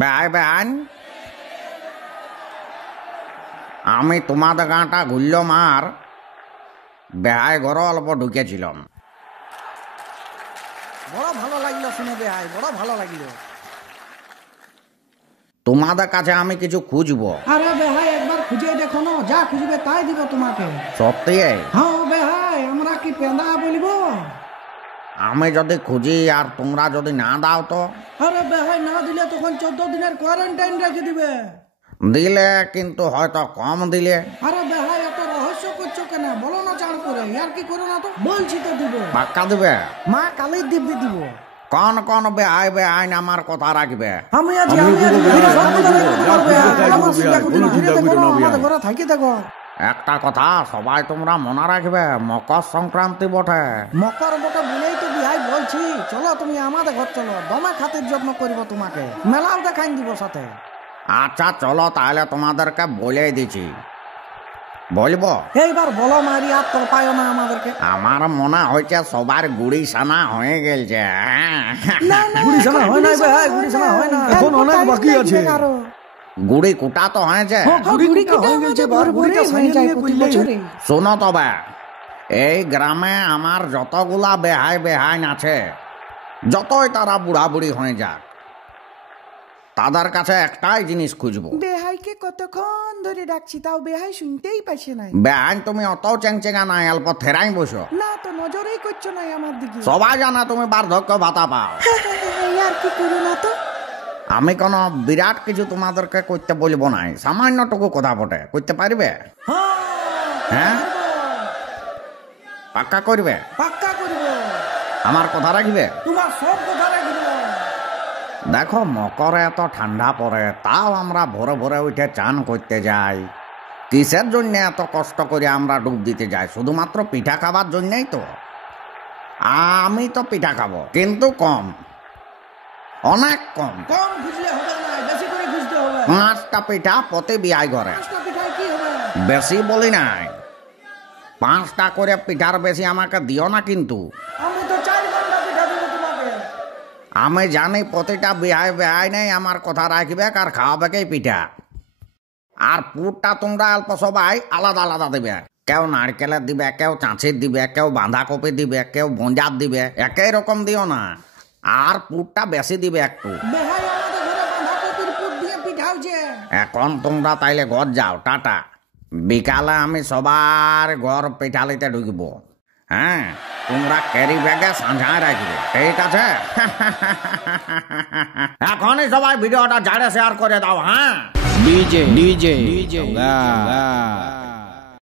ভাই বেহান, আমি তোমাদের গাঁটা ঘুরলাম আর বেহাই ঘর অল্প ঢুকেছিলাম। বড় ভালো লাগলো শুনে বেহাই, বড় ভালো লাগলো। তোমাদের কাছে আমি কিছু খুঁজবো। আরে বেহাই একবার খুঁজে দেখো না, যা খুঁজবে তাই দিব তোমাকে। সত্যি? হ্যাঁ বেহাই, আমরা কি পেঁদা বলিব? আমি যদি খুঁজি আর তোমরা যদি না দাও তো? আরে বেহাই না দিলে তখন 14 দিনের কোয়ারেন্টাইন রেখে দিবে। দিলে কিন্তু হয়তো কম দিলে। আরে বেহাই এত রহস্য করছো কেন, বলো না চান করে, আর কি করো না তো। বলছি তো দিব। পাক্কা দিবে? মা কালের দিব্যি দিব। কোন কোন বেহাই বেহাইন আমার কথা রাখবে? আমি আছি আমাদের ঘরে থাকি দেখো। একটা কথা সবাই তোমরা মনে রাখবে, মকর সংক্রান্তি বটে। মকর বটে বলেই তো বিহাই বলছি, চলো তুমি আমাদের ঘর চলো, দমে খাতির যত্ন করব তোমাকে, মেলাও দেখাই দিব সাথে। আচ্ছা চলো তাহলে, তোমাদেরকে বলে দিচ্ছি। বলবো? এইবার বলো মারি, আর তোর পায় না আমাদেরকে। আমার মনে হয়েছে সবার গুড়ি সানা হয়ে গেছে। গুড়ি সানা হয় নাই ভাই, গুড়ি সানা হয় না, এখন অনেক বাকি আছে। গুড়ি কুটা তো হয়েছে। গুড়ি কুটা হয়ে গেছে, গুড়িটা সানিয়ে যায় প্রতি বছরে। শোনো তবে, এই গ্রামে আমার যতগুলা বেহাই বেহাইন আছে, যতই তারা বুড়া বুড়ি হয়ে যাক, তাদের কাছে একটাই জিনিস খুঁজবো। বেহাইকে কতক্ষণ ধরে ডাকছি, তাও বেহাই শুনতেই পাচ্ছে না। বেহাইন তুমি অত চেংচেঙা নাই, অল্প থেরাই বসো। না তো নজরেই করছো না আমার দিকে। সবাই জানা তুমি বার্ধক্য ভাতা পাও। আর কি করো না তো। আমি কোনো বিরাট কিছু তোমাদেরকে করতে বলবো নাই, সামান্যটুকু কথা বটে, করতে পারবে? হ্যাঁ, পাক্কা করবে? পাক্কা করব। আমার কথা রাখবে? তোমার সব কথা রাখব। দেখো মকরে এত ঠান্ডা পড়ে, তাও আমরা ভোরে ভোরে উঠে চান করতে যাই। কিসের জন্য এত কষ্ট করে আমরা ডুব দিতে যাই? শুধুমাত্র পিঠা খাবার জন্যই তো। আমি তো পিঠা খাবো, কিন্তু কম, অনেক কম। কম খুঁজলে হবে না, বেশি করে খুঁজতে হবে। 5টা পিঠা প্রতি বিয়াই ঘরে। 5টা পিঠায় কি হবে? বেশি বলি নাই, 5টা করে পিঠার বেশি আমাকে দিও না কিন্তু। আমি তো 4 ঘন্টা পিঠা দেবো তোমাকে। আমি জানি প্রতিটা বিহাই বেহাই নেই আমার কথা রাখবে আর খাওয়াবে পিঠা। আর পুরটা তোমরা অল্প সবাই আলাদা আলাদা দিবে। কেউ নারকেলের দিবে, কেউ চাঁচির দিবে, কেউ বাঁধাকপি দিবে, কেউ বঞ্জার দিবে। একই রকম দিও না, আর পুরটা বেশি দিবে একটু। বেহাই আমাদের ঘরে বাঁধাকপির পুর দিয়ে পিঠা হচ্ছে। এখন তোমরা তাইলে ঘর যাও, টাটা। বিকালে আমি সবার ঘর পিঠালিতে ঢুকবো। হ্যাঁ, তোমরা ক্যারি ব্যাগে সাঁঝায় রাখবে, ঠিক আছে? এখনই সবাই ভিডিওটা জাড়ে শেয়ার করে দাও। হ্যাঁ, DJ